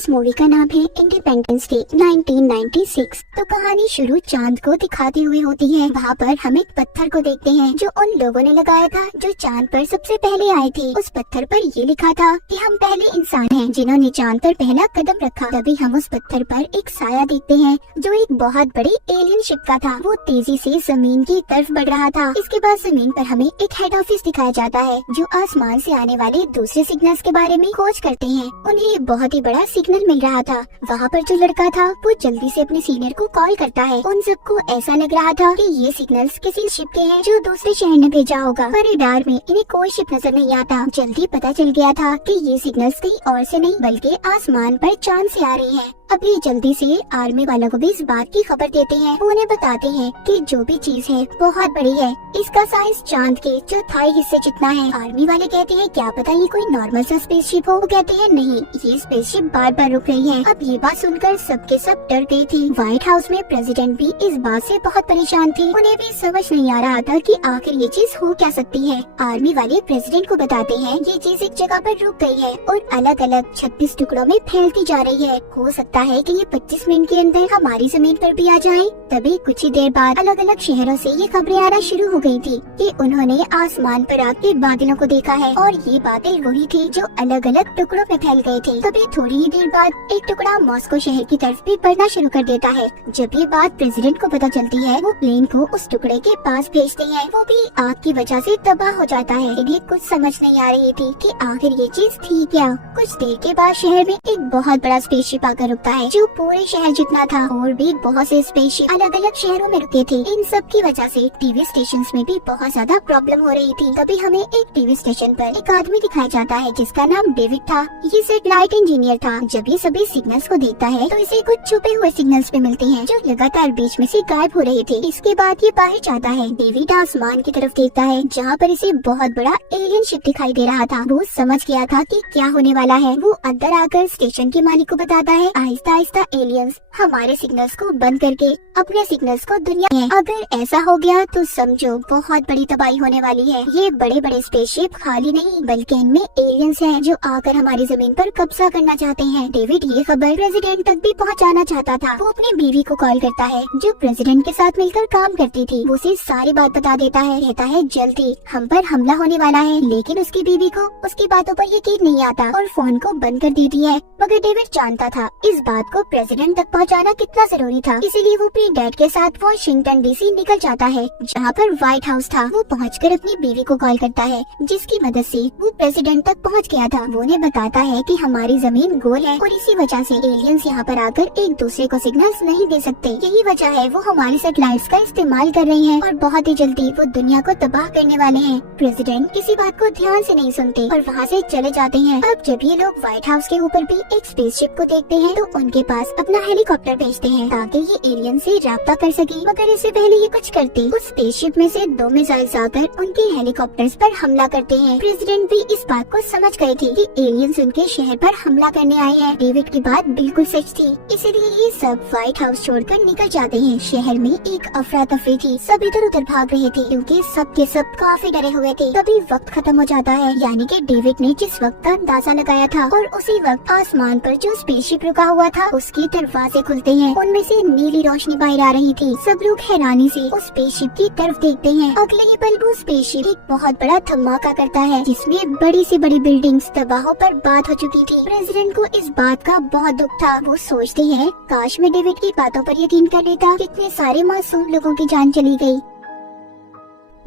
इस मूवी का नाम है इंडिपेंडेंस डे 1996। तो कहानी शुरू चांद को दिखाते हुए होती है। वहाँ पर हम एक पत्थर को देखते हैं जो उन लोगों ने लगाया था जो चांद पर सबसे पहले आए थे। उस पत्थर पर ये लिखा था कि हम पहले इंसान हैं जिन्होंने चांद पर पहला कदम रखा। तभी हम उस पत्थर पर एक साया देखते हैं जो एक बहुत बड़ी एलियन शिप का था। वो तेजी से जमीन की तरफ बढ़ रहा था। इसके बाद जमीन पर हमें एक हेड ऑफिस दिखाया जाता है जो आसमान से आने वाले दूसरे सिग्नल्स के बारे में खोज करते हैं। उन्हें एक बहुत ही बड़ा सिग्नल मिल रहा था। वहाँ पर जो लड़का था वो जल्दी से अपने सीनियर को कॉल करता है। उन सबको ऐसा लग रहा था कि ये सिग्नल्स किसी शिप के हैं जो दूसरे शहर ने भेजा होगा, पर रडार में इन्हें कोई शिप नजर नहीं आता। जल्दी पता चल गया था कि ये सिग्नल्स कहीं और से नहीं बल्कि आसमान पर चांद से आ रही है। अब ये जल्दी से आर्मी वालों को भी इस बात की खबर देते हैं। वो उन्हें बताते हैं कि जो भी चीज है बहुत बड़ी है। इसका साइज चांद के चौथाई हिस्से जितना है। आर्मी वाले कहते हैं क्या पता ये कोई नॉर्मल सा स्पेसशिप हो। वो कहते हैं नहीं, ये स्पेसशिप बार बार रुक रही है। अब ये बात सुनकर सबके सब डर गई थी। व्हाइट हाउस में प्रेसिडेंट भी इस बात से बहुत परेशान थे। उन्हें भी समझ नहीं आ रहा था कि आखिर ये चीज हो क्या सकती है। आर्मी वाले प्रेसिडेंट को बताते हैं ये चीज एक जगह पर रुक गई है और अलग अलग 36 टुकड़ों में फैलती जा रही है। हो सकता है कि ये 25 मिनट के अंदर हमारी जमीन पर भी आ जाए। तभी कुछ ही देर बाद अलग अलग शहरों से ये खबरें आना शुरू हो गई थी कि उन्होंने आसमान पर आके बादलों को देखा है और ये बादल वही थे जो अलग अलग टुकड़ों में फैल गए थे। तभी थोड़ी ही देर बाद एक टुकड़ा मॉस्को शहर की तरफ भी बढ़ना शुरू कर देता है। जब ये बात प्रेसिडेंट को पता चलती है वो प्लेन को उस टुकड़े के पास भेजते हैं। वो भी आग की वजह से तबाह हो जाता है। इन्हें कुछ समझ नहीं आ रही थी कि आखिर ये चीज थी क्या। कुछ देर के बाद शहर में एक बहुत बड़ा स्पेसशिप आकर रुकता है जो पूरे शहर जितना था और भी बहुत से स्पेसशिप अलग अलग शहरों में रुके थे। इन सब की वजह से टीवी स्टेशंस में भी बहुत ज्यादा प्रॉब्लम हो रही थी। तभी हमें एक टीवी स्टेशन पर एक आदमी दिखाया जाता है जिसका नाम डेविड था। ये सैटेलाइट इंजीनियर था। जब ये सभी सिग्नल्स को देखता है तो इसे कुछ छुपे हुए सिग्नल्स भी मिलते हैं जो लगातार बीच में से गायब हो रहे थे। इसके बाद ये बाहर जाता है। डेविड आसमान की तरफ देखता है जहाँ पर इसे बहुत बड़ा एलियन शिप दिखाई दे रहा था। वो समझ गया था कि क्या होने वाला है। वो अंदर आकर स्टेशन के मालिक को बताता है आहिस्ता आहिस्ता एलियंस हमारे सिग्नल्स को बंद करके अपने सिग्नल्स को दुनिया में, अगर ऐसा हो गया तो समझो बहुत बड़ी तबाही होने वाली है। ये बड़े बड़े स्पेसशिप खाली नहीं बल्कि इनमें एलियंस हैं जो आकर हमारी जमीन पर कब्जा करना चाहते हैं। डेविड ये खबर प्रेसिडेंट तक भी पहुंचाना चाहता था। वो अपनी बीवी को कॉल करता है जो प्रेसिडेंट के साथ मिलकर काम करती थी। वो उसे सारी बात बता देता है। कहता है जल्दी हम पर हमला होने वाला है। लेकिन उसकी बीवी को उसकी बातों पर यकीन नहीं आता और फोन को बंद कर देती है। मगर डेविड जानता था इस बात को प्रेसिडेंट तक पहुंचाना कितना जरूरी था। इसीलिए वो अपने डैड के साथ वॉशिंगटन डीसी निकल जाता है जहाँ पर व्हाइट हाउस था। वो पहुंचकर अपनी बीवी को कॉल करता है जिसकी मदद से वो प्रेसिडेंट तक पहुंच गया था। वो उन्हें बताता है कि हमारी जमीन गोल है और इसी वजह से एलियंस यहाँ पर आकर एक दूसरे को सिग्नल्स नहीं दे सकते। यही वजह है वो हमारी सैटेलाइट्स का इस्तेमाल कर रहे हैं और बहुत ही जल्दी वो दुनिया को तबाह करने वाले हैं। प्रेसिडेंट किसी बात को ध्यान से नहीं सुनते और वहाँ से चले जाते हैं। अब जब ये लोग व्हाइट हाउस के ऊपर भी एक स्पेसशिप को देखते हैं तो उनके पास अपना हेलीकॉप्टर भेजते हैं ताकि ये एलियन से राब्ता कर सके। मगर इससे पहले ये कुछ करते उस स्पेसशिप में से 2 मिसाइल्स आकर उनके हेलीकॉप्टर्स पर हमला करते हैं। प्रेसिडेंट भी इस बात को समझ गए थे कि एलियंस उनके शहर पर हमला करने आए हैं। डेविड की बात बिल्कुल सच थी। इसीलिए ये सब व्हाइट हाउस छोड़कर निकल जाते हैं। शहर में एक अफरा तफरी थी। सब इधर उधर भाग रहे थे क्योंकि सब के सब काफी डरे हुए थे। तभी वक्त खत्म हो जाता है यानी कि डेविड ने जिस वक्त का अंदाजा लगाया था और उसी वक्त आसमान पर जो स्पेसशिप रुका हुआ था उसके दरवाजे खुलते हैं। उनमें से नीली रोशनी बाहर आ रही थी। सब लोग हैरानी से उस स्पेसशिप की तरफ देखते हैं। अगले ही पल वो स्पेसशिप एक बहुत बड़ा धमाका करता है जिसमें बड़ी से बड़ी बिल्डिंग्स तबाह पर बात हो चुकी थी। प्रेसिडेंट को इस बात का बहुत दुख था। वो सोचते हैं काश मैं डेविड की बातों पर यकीन कर लेता। कितने सारे मासूम लोगों की जान चली गई।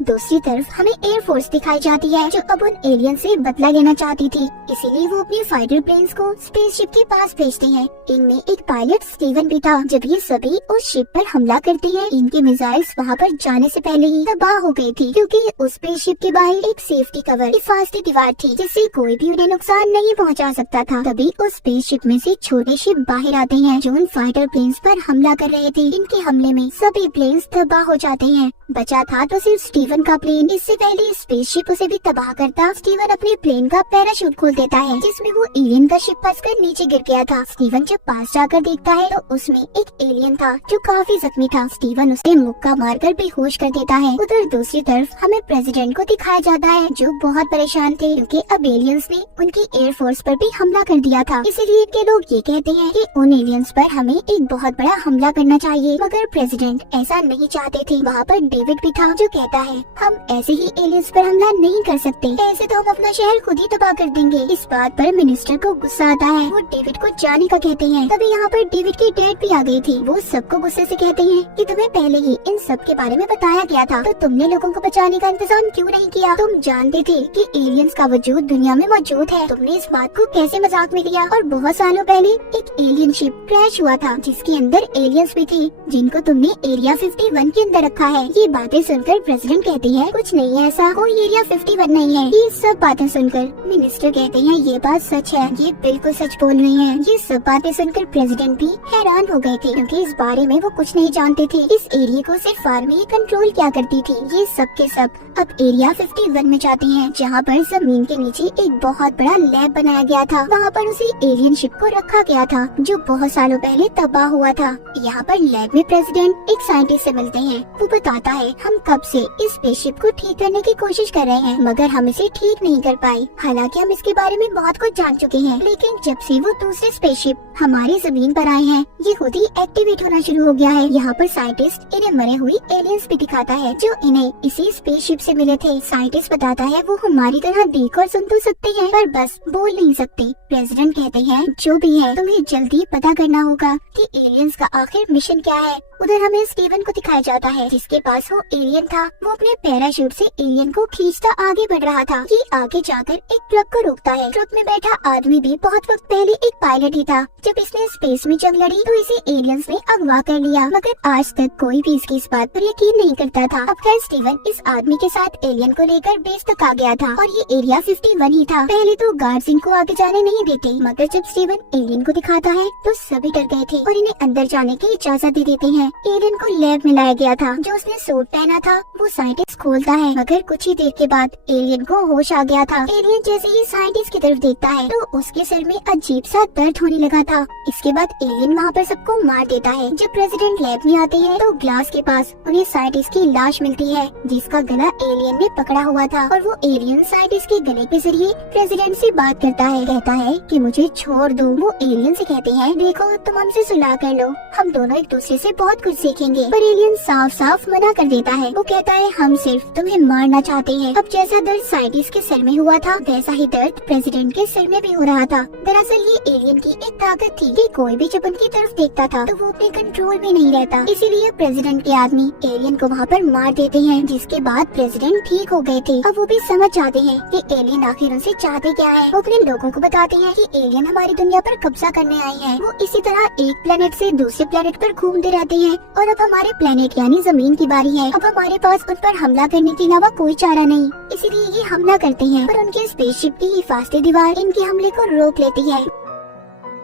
दूसरी तरफ हमें एयरफोर्स दिखाई जाती है जो अब उन एलियन से बदला लेना चाहती थी। इसीलिए वो अपनी फाइटर प्लेन्स को स्पेसशिप के पास भेजते हैं। इनमें एक पायलट स्टीवन भी था। जब ये सभी उस शिप पर हमला करते हैं इनके मिसाइल्स वहाँ पर जाने से पहले ही तबाह हो गई थी क्योंकि उस स्पेसशिप के बाहर एक सेफ्टी कवर हिफाजती दीवार थी जिससे कोई भी उन्हें नुकसान नहीं पहुँचा सकता था। तभी उस स्पेसशिप में से छोटे शिप बाहर आते हैं जो उन फाइटर प्लेन्स पर हमला कर रहे थे। इनके हमले में सभी प्लेन्स तबाह हो जाते हैं। बचा था तो सिर्फ स्टीवन का प्लेन इससे पहले स्पेसशिप उसे भी तबाह करता, स्टीवन अपने प्लेन का पैराशूट खोल देता है जिसमें वो एलियन का शिप फंसकर नीचे गिर गया था। स्टीवन जब पास जाकर देखता है तो उसमें एक एलियन था जो काफी जख्मी था। स्टीवन उसे मुक्का मारकर बेहोश कर देता है। उधर दूसरी तरफ हमें प्रेसिडेंट को दिखाया जाता है जो बहुत परेशान थे क्योंकि अब एलियंस ने उनकी एयरफोर्स पर भी हमला कर दिया था। इसीलिए के लोग ये कहते हैं कि उन एलियंस पर हमें एक बहुत बड़ा हमला करना चाहिए, मगर प्रेसिडेंट ऐसा नहीं चाहते थे। वहाँ पर डेविड भी था जो कहता है हम ऐसे ही एलियंस पर हमला नहीं कर सकते, ऐसे तो हम अपना शहर खुद ही तबाह कर देंगे। इस बात पर मिनिस्टर को गुस्सा आता है, वो डेविड को जाने का कहते हैं। तभी यहाँ पर डेविड की डैड भी आ गई थी। वो सबको गुस्से से कहते हैं कि तुम्हें पहले ही इन सब के बारे में बताया गया था, तो तुमने लोगों को बचाने का इंतजाम क्यों नहीं किया? तुम जानते थे कि एलियंस का वजूद दुनिया में मौजूद है, तुमने इस बात को कैसे मजाक में लिया? और बहुत सालों पहले एक एलियन शिप क्रैश हुआ था जिसके अंदर एलियंस भी थे जिनको तुमने एरिया 51 के अंदर रखा है। ये बातें सुनकर प्रेसिडेंट कहती है कुछ नहीं है, ऐसा कोई एरिया 51 नहीं है। ये सब बातें सुनकर मिनिस्टर कहते हैं ये बात सच है, ये बिल्कुल सच बोल रही है। ये सब बातें सुनकर प्रेसिडेंट भी हैरान हो गए थे क्योंकि इस बारे में वो कुछ नहीं जानते थे। इस एरिया को सिर्फ आर्मी ही कंट्रोल किया करती थी। ये सब के सब अब एरिया 51 में जाते हैं जहाँ पर जमीन के नीचे एक बहुत बड़ा लैब बनाया गया था। वहाँ पर उसी एलियन शिप को रखा गया था जो बहुत सालों पहले तबाह हुआ था। यहाँ पर लैब में प्रेसिडेंट एक साइंटिस्ट से मिलते हैं। वो बताता है हम कब से इस स्पेसशिप को ठीक करने की कोशिश कर रहे हैं मगर हम इसे ठीक नहीं कर पाए। हालांकि हम इसके बारे में बहुत कुछ जान चुके हैं, लेकिन जब से वो दूसरे स्पेसशिप हमारी जमीन पर आए हैं ये खुद ही एक्टिवेट होना शुरू हो गया है। यहाँ पर साइंटिस्ट इन्हें मरे हुए एलियंस भी दिखाता है जो इन्हें इसी स्पेसशिप से मिले थे। साइंटिस्ट बताता है वो हमारी तरह देख और सुन तो सकते हैं पर बस बोल नहीं सकते। प्रेसिडेंट कहते हैं जो भी है तुम्हें जल्दी पता करना होगा कि एलियंस का आखिर मिशन क्या है। उधर हमें स्टीवन को दिखाया जाता है जिसके पास वो एलियन था। वो अपने पैराशूट से एलियन को खींचता आगे बढ़ रहा था। ये आगे जाकर एक ट्रक को रोकता है। ट्रक में बैठा आदमी भी बहुत वक्त पहले एक पायलट ही था। जब इसने स्पेस में जंग लड़ी तो इसे एलियंस ने अगवा कर लिया, मगर आज तक कोई भी इसकी इस बात पर यकीन नहीं करता था। अब खैर स्टीवन इस आदमी के साथ एलियन को लेकर बेस तक आ गया था और ये एरिया 51 ही था। पहले तो गार्ड्स इनको आगे जाने नहीं देते, मगर जब स्टीवन एलियन को दिखाता है तो सभी डर गए थे और इन्हें अंदर जाने की इजाजत दे देते हैं। एलियन को लैब में लाया गया था। जो उसने सूट पहना था वो साइंटिस्ट खोलता है, मगर कुछ ही देर के बाद एलियन को होश आ गया था। एलियन जैसे ही साइंटिस्ट की तरफ देखता है तो उसके सिर में अजीब सा दर्द होने लगा था। इसके बाद एलियन वहाँ पर सबको मार देता है। जब प्रेसिडेंट लैब में आते हैं तो ग्लास के पास उन्हें साइंटिस्ट की लाश मिलती है जिसका गला एलियन ने पकड़ा हुआ था और वो एलियन साइंटिस्ट के गले के जरिए प्रेसिडेंट से बात करता है। कहता है कि मुझे छोड़ दो। वो एलियन से कहते हैं देखो तुम हमसे सुलह कर लो, हम दोनों एक दूसरे से बहुत कुछ सीखेंगे। पर एलियन साफ साफ मना कर देता है। वो कहता है हम सिर्फ तुम्हें मारना चाहते हैं। अब जैसा दर्द साइंटिस्ट के सिर में हुआ था वैसा ही दर्द प्रेसिडेंट के सिर में भी हो रहा था। दरअसल ये एलियन की एक ताकत थी कि कोई भी जब उनकी तरफ देखता था तो वो अपने कंट्रोल में नहीं रहता। इसीलिए प्रेसिडेंट के आदमी एलियन को वहाँ पर मार देते हैं, जिसके बाद प्रेसिडेंट ठीक हो गए थे। अब वो भी समझ जाते हैं कि एलियन आखिर उनसे चाहते क्या है। वो अपने लोगों को बताते हैं कि एलियन हमारी दुनिया पर कब्जा करने आए हैं। वो इसी तरह एक प्लेनेट से दूसरे प्लेनेट पर घूमते रहते हैं और अब हमारे प्लेनेट यानी जमीन की बारी है। अब हमारे पास उन पर हमला करने के अलावा कोई चारा नहीं, इसीलिए ये हमला करते हैं। पर उनके स्पेसशिप की हिफाजती दीवार इनके हमले को रोक लेती है।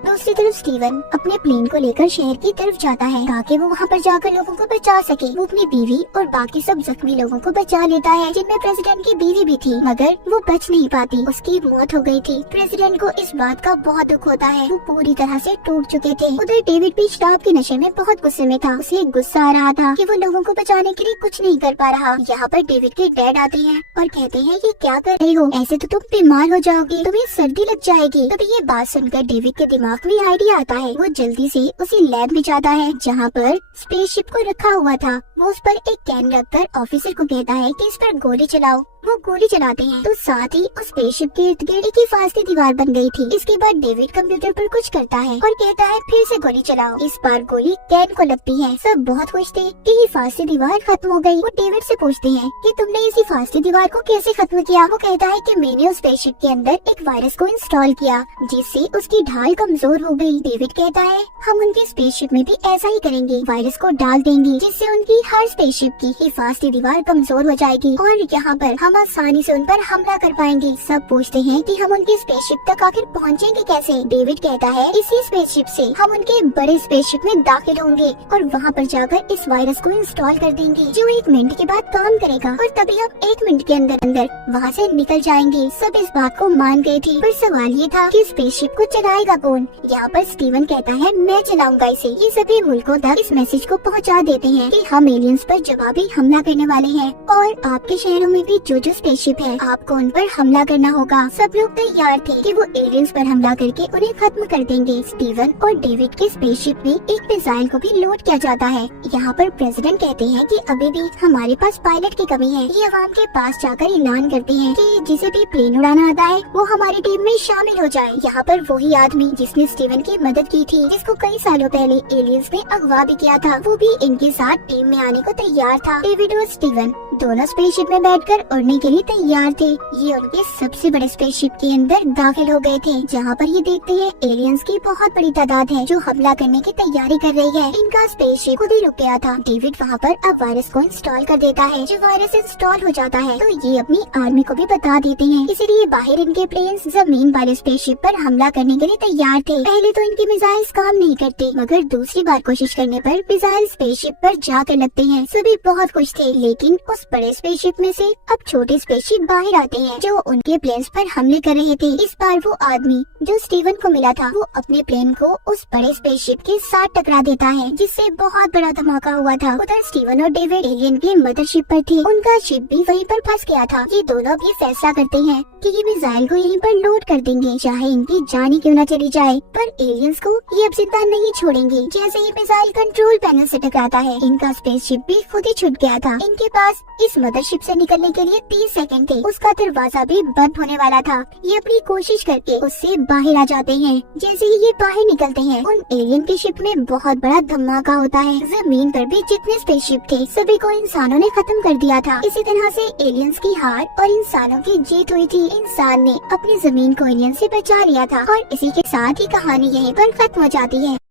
दूसरी तरफ स्टीवन अपने प्लेन को लेकर शहर की तरफ जाता है ताकि वो वहाँ पर जाकर लोगों को बचा सके। वो अपनी बीवी और बाकी सब जख्मी लोगों को बचा लेता है, जिनमें प्रेसिडेंट की बीवी भी थी, मगर वो बच नहीं पाती, उसकी मौत हो गई थी। प्रेसिडेंट को इस बात का बहुत दुख होता है, वो पूरी तरह से टूट चुके थे। उधर डेविड भी शराब के नशे में बहुत गुस्से में था। उसे गुस्सा आ रहा था कि वो लोगों को बचाने के लिए कुछ नहीं कर पा रहा। यहाँ पर डेविड के डैड आते हैं और कहते हैं ये क्या कर रहे हो, ऐसे तो तुम बीमार हो जाओगे, तुम्हें सर्दी लग जाएगी। तभी ये बात सुनकर डेविड के दिमाग में आइडिया आता है। वो जल्दी से उसी लैब में जाता है जहाँ पर स्पेसशिप को रखा हुआ था। वो उस पर एक कैन रखकर ऑफिसर को कहता है कि इस पर गोली चलाओ। वो गोली चलाते हैं तो साथ ही उस स्पेसशिप के इर्द गिर्द एक हिफाजती दीवार बन गई थी। इसके बाद डेविड कंप्यूटर पर कुछ करता है और कहता है फिर से गोली चलाओ। इस बार गोली कैन को लगती है। सब बहुत खुश थे कि हिफाजती दीवार खत्म हो गई। वो डेविड से पूछते हैं कि तुमने इस हिफाजती दीवार को कैसे खत्म किया। वो कहता है कि मैंने उस स्पेसशिप के अंदर एक वायरस को इंस्टॉल किया जिससे उसकी ढाल कमजोर हो गई। डेविड कहता है हम उनके स्पेसशिप में भी ऐसा ही करेंगे, वायरस को डाल देंगे जिससे उनकी हर स्पेसशिप की हिफाजती दीवार कमजोर हो जाएगी और यहाँ पर हम आसानी से उन पर हमला कर पाएंगे। सब पूछते हैं कि हम उनकी स्पेसशिप तक आखिर पहुंचेंगे कैसे। डेविड कहता है इसी स्पेसशिप से हम उनके बड़े स्पेसशिप में दाखिल होंगे और वहाँ पर जाकर इस वायरस को इंस्टॉल कर देंगे जो 1 मिनट के बाद काम करेगा और तभी हम 1 मिनट के अंदर अंदर वहाँ से निकल जाएंगे। सब इस बात को मान गए थे, पर सवाल ये था कि स्पेसशिप को चलाएगा कौन। यहाँ पर स्टीवन कहता है मैं चलाऊंगा इसे। ये सभी मुल्कों तक इस मैसेज को पहुँचा देते हैं कि हम एलियंस पर जवाबी हमला करने वाले हैं और आपके शहरों में भी जो स्पेसशिप है आपको उन पर हमला करना होगा। सब लोग तैयार थे कि वो एलियंस पर हमला करके उन्हें खत्म कर देंगे। स्टीवन और डेविड के स्पेसशिप में एक मिसाइल को भी लोड किया जाता है। यहाँ पर प्रेसिडेंट कहते हैं कि अभी भी हमारे पास पायलट की कमी है। ये अवाम के पास जाकर ऐलान करते हैं कि जिसे भी प्लेन उड़ाना आता है वो हमारी टीम में शामिल हो जाए। यहाँ पर वही आदमी जिसने स्टीवन की मदद की थी, जिसको कई सालों पहले एलियंस ने अगवा भी किया था, वो भी इनके साथ टीम में आने को तैयार था। डेविड और स्टीवन दोनों स्पेसशिप में बैठकर उड़ने के लिए तैयार थे। ये उनके सबसे बड़े स्पेसशिप के अंदर दाखिल हो गए थे, जहाँ पर ये देखते हैं एलियंस की बहुत बड़ी तादाद है जो हमला करने की तैयारी कर रही है। इनका स्पेसशिप खुद ही रुक गया था। डेविड वहाँ पर अब वायरस को इंस्टॉल कर देता है। जब वायरस इंस्टॉल हो जाता है तो ये अपनी आर्मी को भी बता देते हैं, इसीलिए बाहर इनके प्लेन्स जमीन वाले स्पेसशिप पर हमला करने के लिए तैयार थे। पहले तो इनके मिसाइल्स काम नहीं करते, मगर दूसरी बार कोशिश करने पर मिसाइल स्पेसशिप पर जाकर लगते हैं। सभी बहुत खुश थे, लेकिन उस बड़े स्पेसशिप में से अब छोटे स्पेसशिप बाहर आते हैं जो उनके प्लेन्स पर हमले कर रहे थे। इस बार वो आदमी जो स्टीवन को मिला था वो अपने प्लेन को उस बड़े स्पेसशिप के साथ टकरा देता है, जिससे बहुत बड़ा धमाका हुआ था। उधर स्टीवन और डेविड एलियन के मदरशिप पर थे, उनका शिप भी वहीं पर फंस गया था। ये दोनों भी फैसला करते हैं कि ये मिसाइल को यहीं पर लोड कर देंगे, चाहे इनकी जान ही क्यों न चली जाए। पर एलियंस को ये अब जिंदा नहीं छोड़ेंगे। जैसे ही मिसाइल कंट्रोल पैनल से टकराता है, इनका स्पेसशिप भी खुद ही छूट गया था। इनके पास इस मदरशिप से निकलने के लिए 30 सेकंड थे। उसका दरवाजा भी बंद होने वाला था। ये अपनी कोशिश करके उससे बाहर आ जाते हैं। जैसे ही ये बाहर निकलते हैं, उन एलियन की शिप में बहुत बड़ा धमाका होता है। जमीन पर भी जितने स्पेसशिप थे सभी को इंसानों ने खत्म कर दिया था। इसी तरह से एलियंस की हार और इंसानों की जीत हुई थी। इंसान ने अपनी जमीन को एलियन से बचा लिया था और इसी के साथ ही कहानी यहीं पर खत्म हो जाती है।